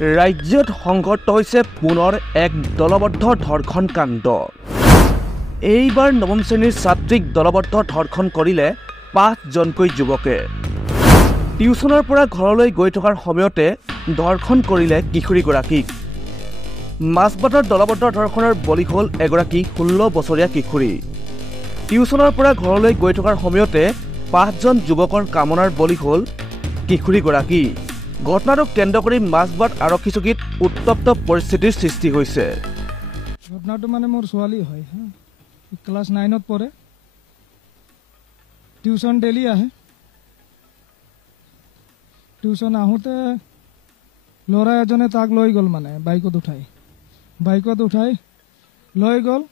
ৰাজ্যত সংঘটিত হৈছে পুনৰ এক দলবদ্ধ ধৰ্ষণ কাণ্ড। এইবাৰ নৱম শ্ৰেণীৰ ছাত্ৰীক দলবদ্ধ ধৰ্ষণ কৰিলে 5জনকৈ যুৱকে। টিউচনৰ পৰা ঘৰলৈ গৈ থকাৰ সময়তে ধৰ্ষণ কৰিলে কিশোৰীগৰাকীক। মাজবাটৰ দলবদ্ধ ধৰ্ষণৰ বলি হ'ল এগৰাকী 16 বছৰীয়া কিশোৰী। টিউচনৰ পৰা ঘৰলৈ গৈ থকাৰ সময়তে 5জন যুৱকৰ কামনাৰ বলি হ'ল কিশোৰীগৰাকী। ঘটনাটোক কেন্দ্ৰ কৰি মাজবাট আৰক্ষী চকীত উত্তপ্ত পৰিস্থিতিৰ সৃষ্টি হৈছে। ঘটনাটো মানে মোৰ ছোৱালী হয়, ক্লাছ 9ত পঢ়ে, টিউচন ডেইলি আহে। টিউচন আহোঁতে ল'ৰা এজনে তাক লৈ গ'ল, মানে বাইকত উঠাই লৈ গ'ল।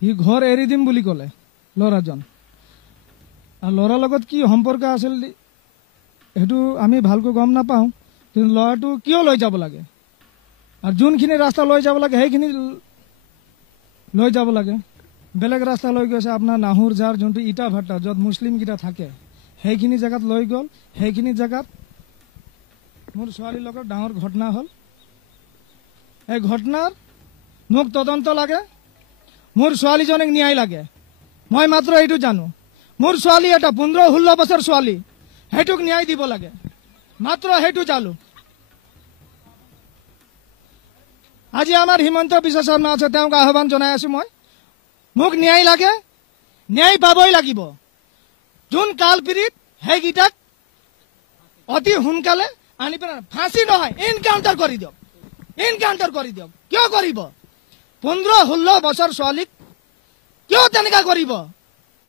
সি ঘৰ এৰি দিম বুলি ক'লে ল'ৰাজন। আৰু ল'ৰাৰ লগত কি সম্পৰ্ক আছিল সেইটো আমি ভালকৈ গম নাপাওঁ, কিন্তু ল'ৰাটো কিয় লৈ যাব লাগে আৰু যোনখিনি ৰাস্তা লৈ যাব লাগে সেইখিনি লৈ যাব লাগে। বেলেগ ৰাস্তা লৈ গৈছে আপোনাৰ নাহুৰ যাৰ যোনটো ইটা ভাটা য'ত মুছলিমকেইটা থাকে সেইখিনি জেগাত লৈ গ'ল। সেইখিনি জেগাত মোৰ ছোৱালীৰ লগত ডাঙৰ ঘটনা হ'ল। এই ঘটনাৰ মোক তদন্ত লাগে, মোৰ ছোৱালীজনীক ন্যায় লাগে। মই মাত্ৰ এইটো জানো, মোৰ ছোৱালী এটা 15-16 বছৰ ছোৱালী, সেইটোক ন্যায় দিব লাগে, মাত্ৰ সেইটো জানো। আজি আমাৰ হিমন্ত বিশ্ব শৰ্মা আছে, তেওঁক আহ্বান জনাই আছো মই, মোক ন্যায় লাগে, ন্যায় পাবই লাগিব। যোন কালপিৰিত সেইকেইটাক অতি সোনকালে আনি পেলাই ফাঁচি নহয় এনকাউণ্টাৰ কৰি দিয়ক, এনকাউণ্টাৰ কৰি দিয়ক। কিয় কৰিব? 15-16 বছৰ ছোৱালীক কিয় তেনেকা কৰিব?